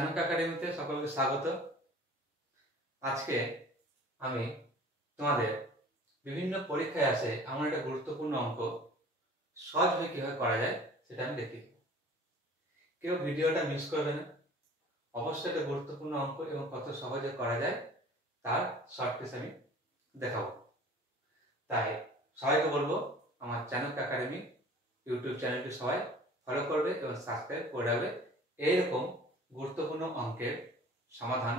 চাণক্য একাডেমিতে সকলকে স্বাগত। আজকে আমি তোমাদের বিভিন্ন পরীক্ষায় আসে এমন একটা গুরুত্বপূর্ণ অঙ্ক সহজভাবে কিভাবে করা যায় সেটা আমি দেখিয়ে দেব। কেউ ভিডিওটা মিস করবে না। অবশ্যই এটা গুরুত্বপূর্ণ অঙ্ক এবং কত সহজে করা যায় তার শর্টকাট আমি দেখাবো। তাই সবাইকে বলবো আমার চাণক্য একাডেমি ইউটিউব চ্যানেলটি সবাই ফলো করবে এবং সাবস্ক্রাইব করে রাখবে। এইরকম গুরুত্বপূর্ণ অঙ্কের সমাধান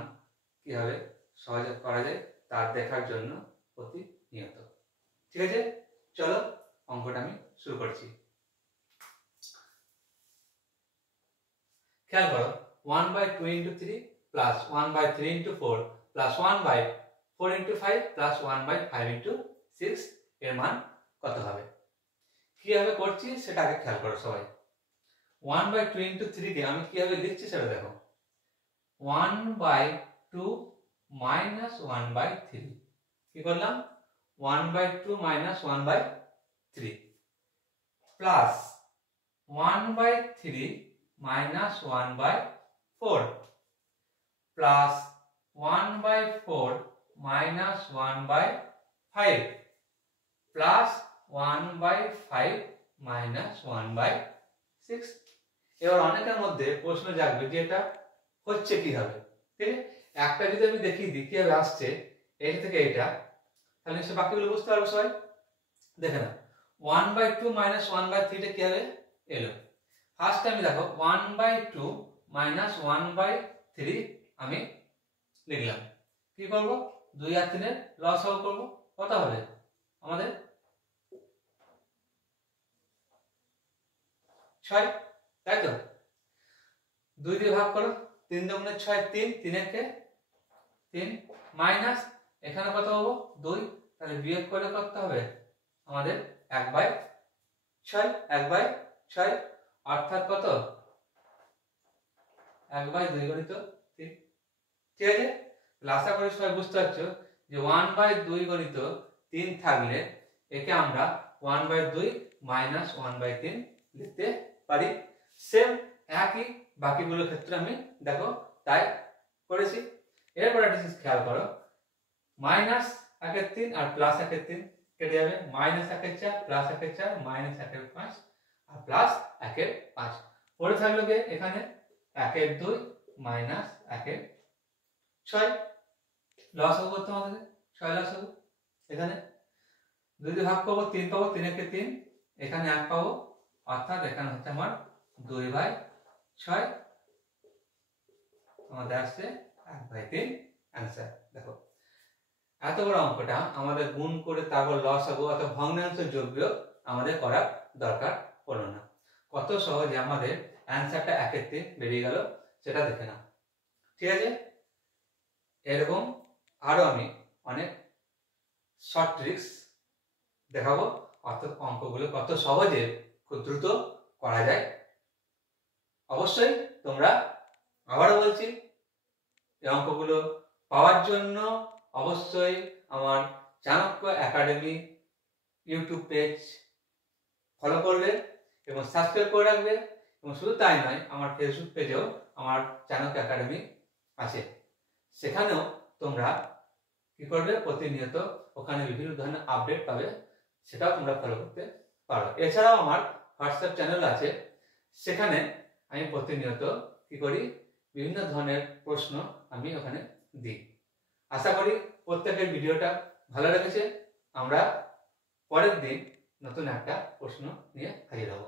কিভাবে সহজে করা যায় তার দেখার জন্য প্রতিনিয়ত। ঠিক আছে, চলো অঙ্কটা আমি শুরু করছি। খেয়াল করো, 1/2 × 3 প্লাস 1/3 × 4 প্লাস 1/4 × 5 প্লাস 1/5 × 6 এর মান কত হবে? কিভাবে করছি সেটা আগে খেয়াল করো সবাই। 1/2 × 3 কে আমি কিভাবে লিখছি সেটা দেখো। 1/2 মাইনাস 1/3 কি করলাম? 1/2 minus 1/3 plus 1/3 minus 1/4 plus 1/4 minus 1/5 plus 1/5 minus 1/6। এবার অনেকের মধ্যে প্রশ্ন জাগবে যে এটা হচ্ছে কিভাবে। ঠিক আছে, একটা যদি আমি দেখিয়ে দিই কিভাবে আসছে এটা থেকে এটা, তাহলে নিশ্চয়ই বাকিগুলো বুঝতে পারবো সবাই। দেখে না, 1/2 মাইনাস 1/3 টা কিভাবে এলো? ফার্স্ট আমি দেখো 1/2 মাইনাস 1/3 আমি লিখলাম। কি করব? 2 আর 3 এর লসাগু করব। কত হবে আমাদের? 6, তাই তো? 2 দিয়ে ভাগ করো, 3 দুগুণে 6, 3, 3 একে 3 মাইনাস এখানে কত হবে? 2, তাহলে বিয়োগ করে কত হবে আমাদের? 1/6, 1/6 অর্থাৎ কত? 1/2 গণিত 3। ঠিক আছে, আশা করি সবাই বুঝতে পারছো যে 1/2 গণিত 3 থাকলে একে আমরা 1/2 মাইনাস 1/3 লিখতে পারি। সেম একই বাকিগুলোর ক্ষেত্রে আমি দেখো তাই করেছি। এরপর একটা জিনিস খেয়াল করো, মাইনাস 1/3 আর প্লাস 1/3 কেটে যাবে। মাইনাস 1/4 প্লাস 1/4 মাইনাস 1/5 আর প্লাস 1/5 পড়ে থাকলো কে এখানে 1/2 মাইনাস 1/6। লসাগু করতে হবে 6 লসাগু। এখানে 2 দিয়ে ভাগ করব, 3 পাবো, 3 একে 3, এখানে 1 পাবো, অর্থাৎ এখানে হচ্ছে আমার 2/6 আমাদের আসছে 1/3 आंसर। দেখো এত বড় অঙ্কটা আমাদের গুণ করে তারপর লসাগু অথবা ভগ্নাংশ যোগ বিয়োগ আমাদের করার দরকার পড়লো না। কত সহজে আমাদের অ্যানসারটা 1/3 বেরিয়ে গেল সেটা দেখে নাও। ঠিক আছে, এরকম আরো আমি অনেক শর্ট ট্রিক্স দেখাবো, অর্থাৎ অঙ্কগুলো কত সহজে খুব দ্রুত করা যায়। অবশ্যই তোমরা, আবারও বলছি, এই অঙ্কগুলো পাওয়ার জন্য অবশ্যই আমার Chanakya academy YouTube page follow করবে এবং সাবস্ক্রাইব করে রাখবে। এবং শুধু তাই নয়, আমার ফেসবুক পেজেও আমার চাণক্য একাডেমি আছে, সেখানেও তোমরা কি করবে? প্রতিনিয়ত ওখানে বিভিন্ন ধরনের আপডেট পাবে, সেটাও তোমরা ফলো করতে পারো। এছাড়াও আমার হোয়াটসঅ্যাপ চ্যানেল আছে, সেখানে আমি প্রতিনিয়ত কি করি? বিভিন্ন ধরনের প্রশ্ন আমি ওখানে দিই। আশা করি প্রত্যেকের ভিডিওটা ভালো লেগেছে। আমরা পরের দিন নতুন একটা প্রশ্ন নিয়ে হাজির হব।